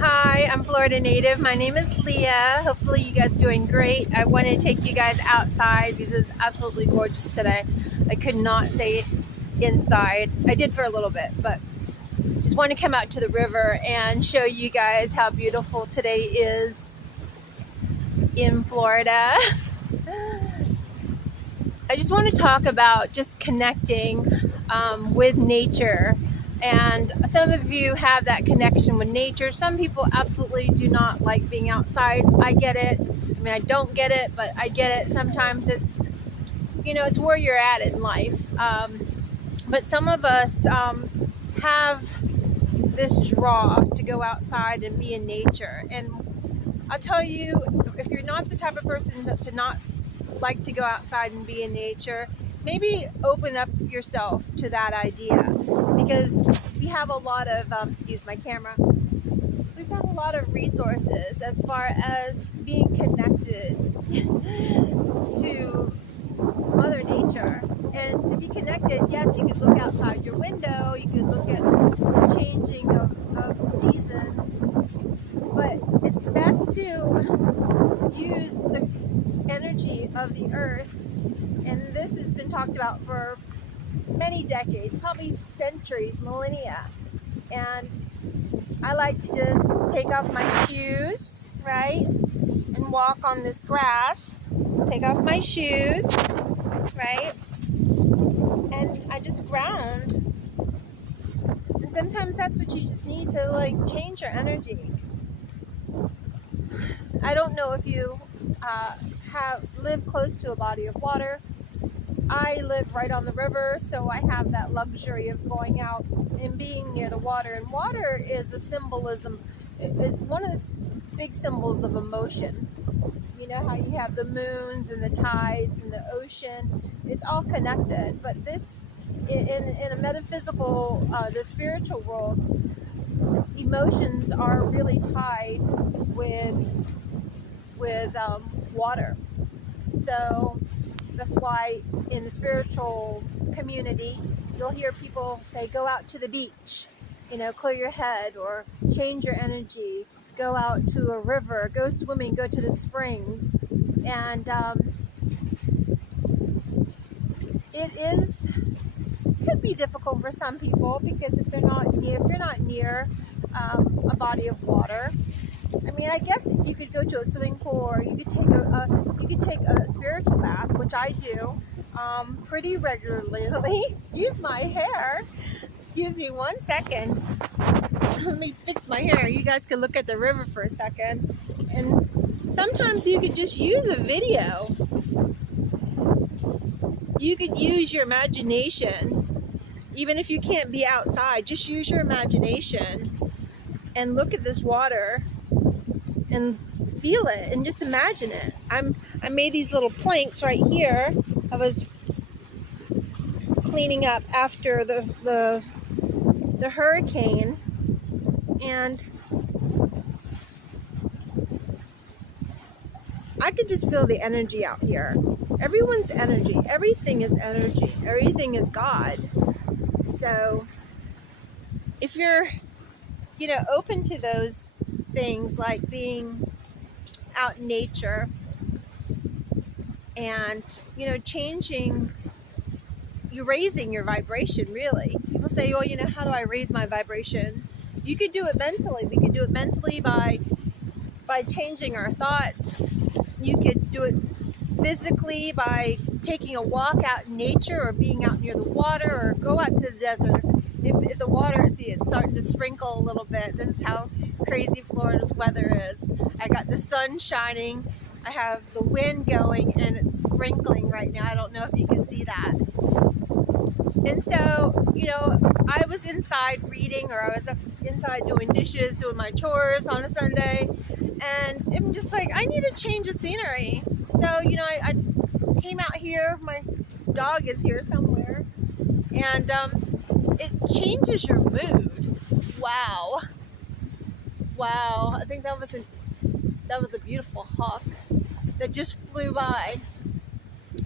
Hi, I'm Florida native. My name is Leah. Hopefully you guys are doing great. I wanted to take you guys outside because it's absolutely gorgeous today. I could not stay inside. I did for a little bit, but just want to come out to the river and show you guys how beautiful today is in Florida. I just want to talk about just connecting with nature. And some of you have that connection with nature. Some people absolutely do not like being outside. I get it. I mean, I don't get it, but I get it. Sometimes it's, it's where you're at in life. But some of us have this draw to go outside and be in nature. And I'll tell you, if you're not the type of person to not like to go outside and be in nature, maybe open up yourself to that idea, because we have a lot of excuse my camera, we've got a lot of resources as far as being connected to Mother Nature. And to be connected, yes, you could look outside your window, you could look at the changing of seasons, but it's best to use the energy of the earth. And this has been talked about for many decades, probably centuries, millennia. And I like to just take off my shoes, right, and walk on this grass. Take off my shoes, right, and I just ground. And sometimes that's what you just need to, like, change your energy. I don't know if you live close to a body of water. I live right on the river, so I have that luxury of going out and being near the water. And water is a symbolism, is one of the big symbols of emotion. You know how you have the moons and the tides and the ocean, it's all connected. But this, in a metaphysical, the spiritual world, emotions are really tied with water. So that's why in the spiritual community, you'll hear people say, go out to the beach, clear your head, or change your energy, go out to a river, go swimming, go to the springs. And could be difficult for some people, because if you're not near a body of water, I mean, I guess you could go to a swimming pool, or you could take a spiritual bath, which I do pretty regularly. Excuse my hair. Excuse me 1 second. Let me fix my hair. You guys can look at the river for a second. And sometimes you could just use a video. You could use your imagination. Even if you can't be outside, just use your imagination and look at this water and feel it and just imagine it. I made these little planks right here. I was cleaning up after the hurricane, and I could just feel the energy out here. Everyone's energy. Everything is energy. Everything is God. So if you're, open to those things, like being out in nature and, you're raising your vibration, really. People say, well, how do I raise my vibration? You could do it mentally. We could do it mentally by changing our thoughts. You could do it physically by taking a walk out in nature, or being out near the water, or go out to the desert. If the water, see, it's starting to sprinkle a little bit. This is how crazy Florida's weather is. I got the sun shining, I have the wind going, and it's sprinkling right now. I don't know if you can see that. And so, I was inside reading, or I was inside doing dishes, doing my chores on a Sunday, and I'm just like, I need to change the scenery. So, I came out here. My dog is here somewhere, and it changes your mood. Wow. I think that was a beautiful hawk that just flew by.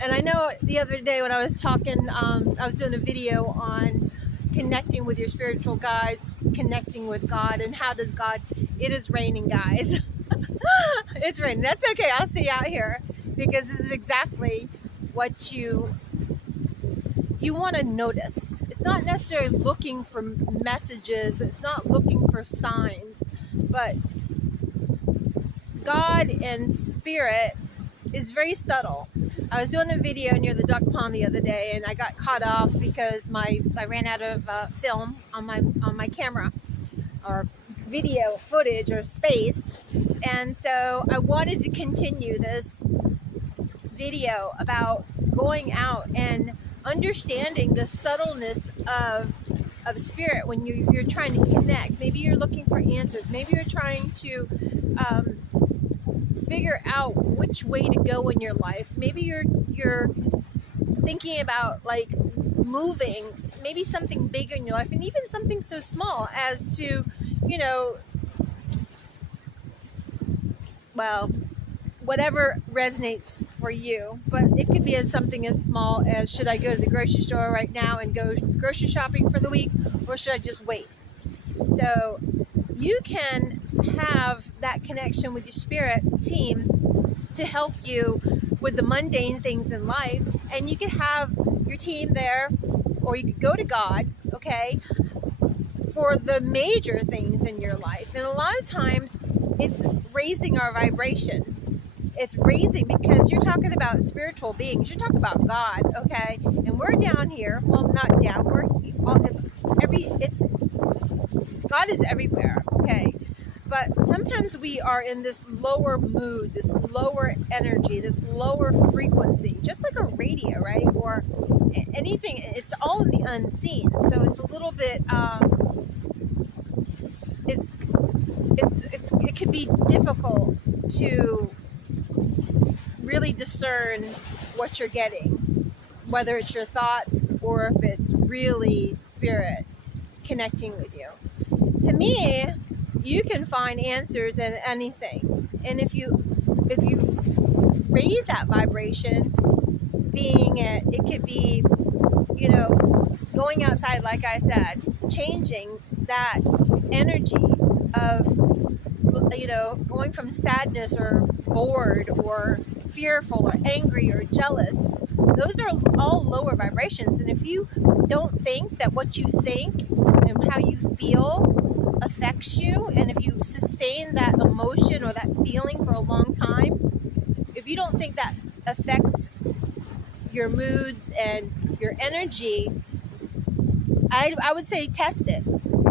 And I know the other day when I was talking, I was doing a video on connecting with your spiritual guides, connecting with God, and how does God It is raining, guys. It's raining. That's okay. I'll see you out here because this is exactly what you want to notice. It's not necessarily looking for messages. It's not looking for signs, but God and spirit is very subtle. I was doing a video near the duck pond the other day, and I got caught off because I ran out of film on my camera, or video footage or space, and so I wanted to continue this video about going out and understanding the subtleness of spirit when you're trying to connect. Maybe you're looking for answers. Maybe you're trying to figure out which way to go in your life. Maybe you're thinking about like moving, maybe something big in your life, and even something so small as to, well, whatever resonates for you. But it could be something as small as, should I go to the grocery store right now and go grocery shopping for the week, or should I just wait? So you can have that connection with your spirit team to help you with the mundane things in life, and you could have your team there, or you could go to God, okay, for the major things in your life. And a lot of times it's raising our vibration. It's raising, because you're talking about spiritual beings. You're talking about God, okay? And we're down here. Well, not down. God is everywhere, okay? But sometimes we are in this lower mood, this lower energy, this lower frequency, just like a radio, right? Or anything. It's all in the unseen. So it's a little bit, it can be difficult to really discern what you're getting, whether it's your thoughts or if it's really spirit connecting with you. To me, you can find answers in anything, and if you raise that vibration, it could be, going outside, like I said, changing that energy of, going from sadness or bored or fearful or angry or jealous. Those are all lower vibrations, and if you don't think that what you think and how you feel affects you, and if you sustain that emotion or that feeling for a long time, if you don't think that affects your moods and your energy, I would say test it,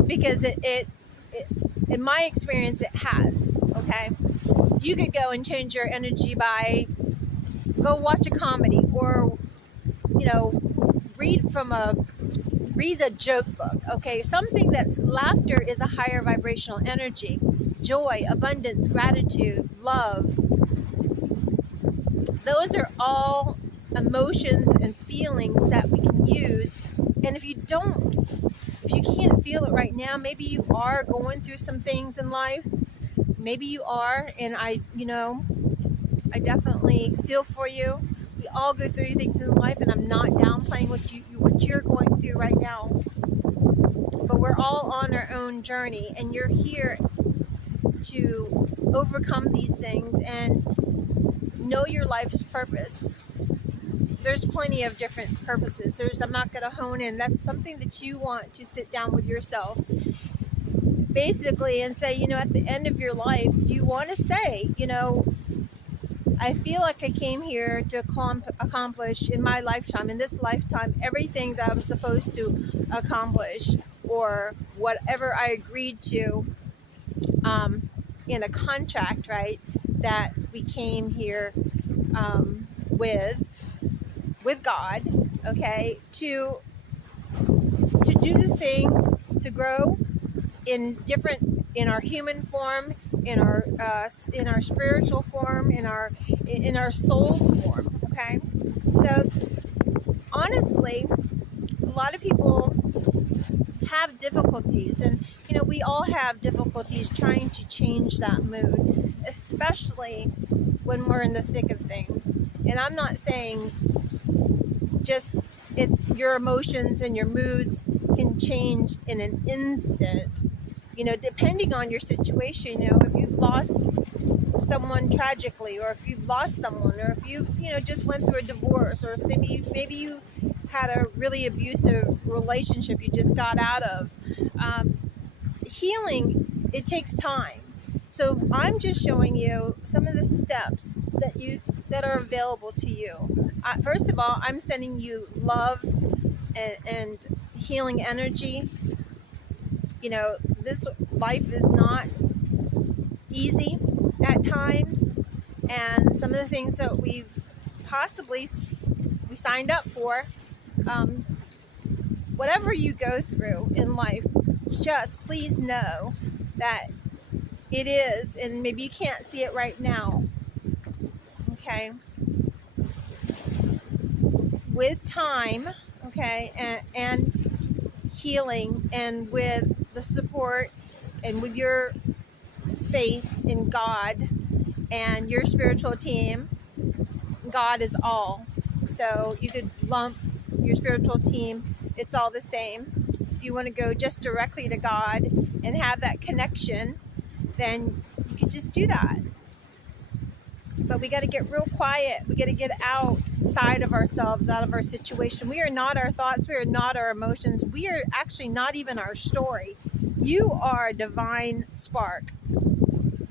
because it in my experience it has. Okay, you could go and change your energy by go watch a comedy, or read a joke book. Okay, something that's laughter is a higher vibrational energy. Joy, abundance, gratitude, love, those are all emotions and feelings that we can use. And if you can't feel it right now, maybe you are going through some things in life. Maybe you are, and I definitely feel for you. We all go through things in life, and I'm not downplaying what you're going through right now. But we're all on our own journey, and you're here to overcome these things and know your life's purpose. There's plenty of different purposes. I'm not going to hone in. That's something that you want to sit down with yourself, basically, and say, at the end of your life, you want to say, I feel like I came here to accomplish in my lifetime, in this lifetime, everything that I was supposed to accomplish, or whatever I agreed to in a contract, right, that we came here with God, okay, to do the things, to grow in our human form, in our spiritual form, in our soul's form. Okay, so honestly, a lot of people have difficulties, and we all have difficulties trying to change that mood, especially when we're in the thick of things. And I'm not saying just your emotions and your moods can change in an instant. You know, depending on your situation, you know, if you've lost someone tragically, or if you've lost someone, or if you know, just went through a divorce, or maybe you had a really abusive relationship you just got out of. Healing, it takes time. So I'm just showing you some of the steps that are available to you. First of all, I'm sending you love and healing energy. You know, this life is not easy at times, and some of the things that we signed up for, um, whatever you go through in life, just please know that it is, and maybe you can't see it right now, okay, with time, okay, and healing, and with the support, and with your faith in God and your spiritual team. God is all. So you could lump your spiritual team, it's all the same. If you want to go just directly to God and have that connection, then you could just do that. But we got to get real quiet. We got to get outside of ourselves, out of our situation. We are not our thoughts. We are not our emotions. We are actually not even our story. You are a divine spark.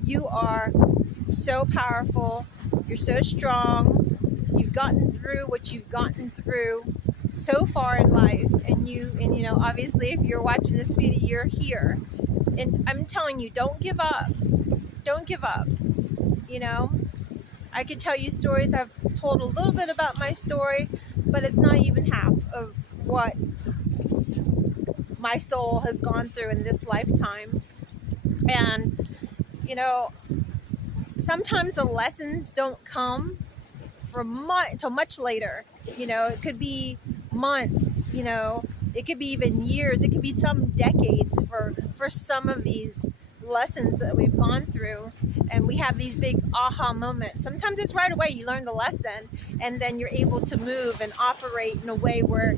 You are so powerful. You're so strong. You've gotten through what you've gotten through so far in life, and you know, obviously, if you're watching this video, you're here. And I'm telling you, don't give up. Don't give up. You know, I could tell you stories. I've told a little bit about my story, but it's not even half of what my soul has gone through in this lifetime. And you know, sometimes the lessons don't come for until much later. You know, it could be months, you know, it could be even years, it could be some decades for some of these lessons that we've gone through, and we have these big aha moments. Sometimes it's right away, you learn the lesson, and then you're able to move and operate in a way where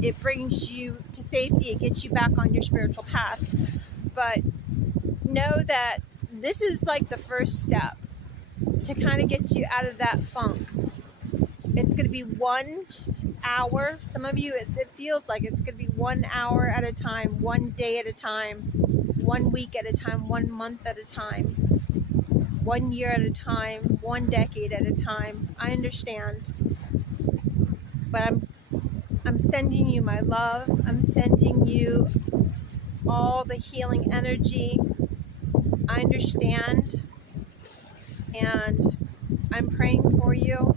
it brings you to safety, it gets you back on your spiritual path. But know that this is like the first step to kind of get you out of that funk. It's going to be 1 hour. Some of you, it feels like it's going to be 1 hour at a time, 1 day at a time, 1 week at a time, 1 month at a time, 1 year at a time, 1 decade at a time. I understand. But I'm sending you my love. I'm sending you all the healing energy. I understand. And I'm praying for you.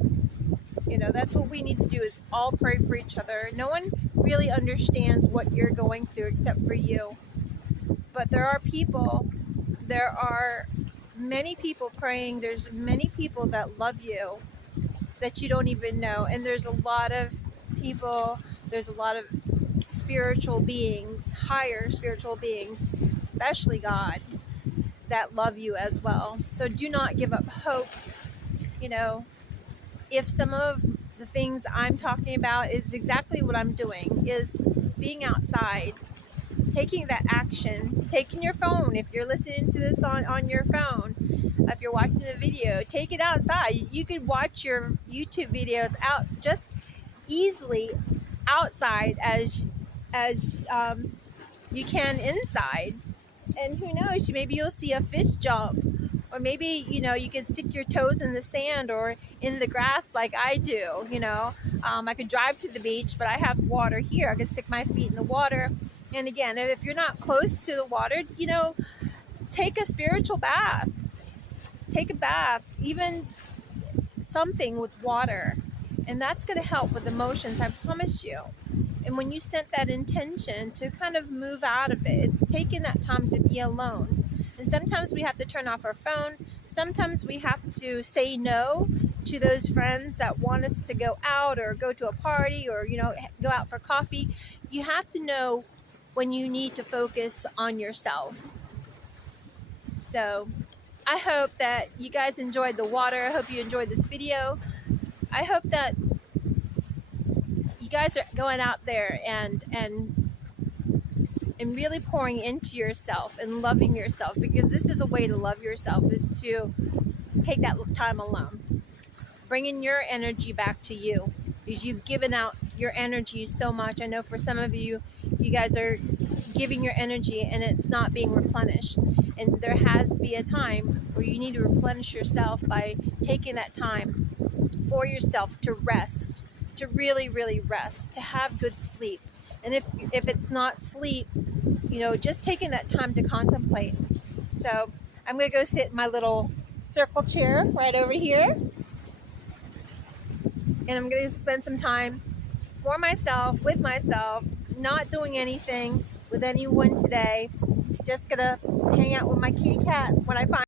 You know, that's what we need to do, is all pray for each other. No one really understands what you're going through except for you. But there are many people praying. There's many people that love you that you don't even know. And there's a lot of people, there's a lot of spiritual beings, higher spiritual beings, especially God, that love you as well. So do not give up hope. You know, if some of the things I'm talking about is exactly what I'm doing, is being outside, taking that action, taking your phone, if you're listening to this on your phone, if you're watching the video, take it outside. You could watch your YouTube videos out just easily outside as you can inside. And who knows, maybe you'll see a fish jump, or maybe, you know, you could stick your toes in the sand or in the grass like I do. You know, I could drive to the beach, but I have water here. I could stick my feet in the water. And again, if you're not close to the water, you know, take a spiritual bath. Take a bath, even something with water. And that's going to help with emotions, I promise you. And when you set that intention to kind of move out of it, it's taking that time to be alone. And sometimes we have to turn off our phone. Sometimes we have to say no to those friends that want us to go out or go to a party or, you know, go out for coffee. You have to know when you need to focus on yourself. So I hope that you guys enjoyed the water. I hope you enjoyed this video. I hope that you guys are going out there and and really pouring into yourself and loving yourself, because this is a way to love yourself, is to take that time alone, bringing your energy back to you, because you've given out your energy so much. I know for some of you, you guys are giving your energy and it's not being replenished, and there has to be a time where you need to replenish yourself by taking that time for yourself to rest, to really rest, to have good sleep. And if it's not sleep, you know, just taking that time to contemplate. So I'm gonna go sit in my little circle chair right over here, and I'm gonna spend some time for myself, with myself, not doing anything with anyone today. Just gonna hang out with my kitty cat when I find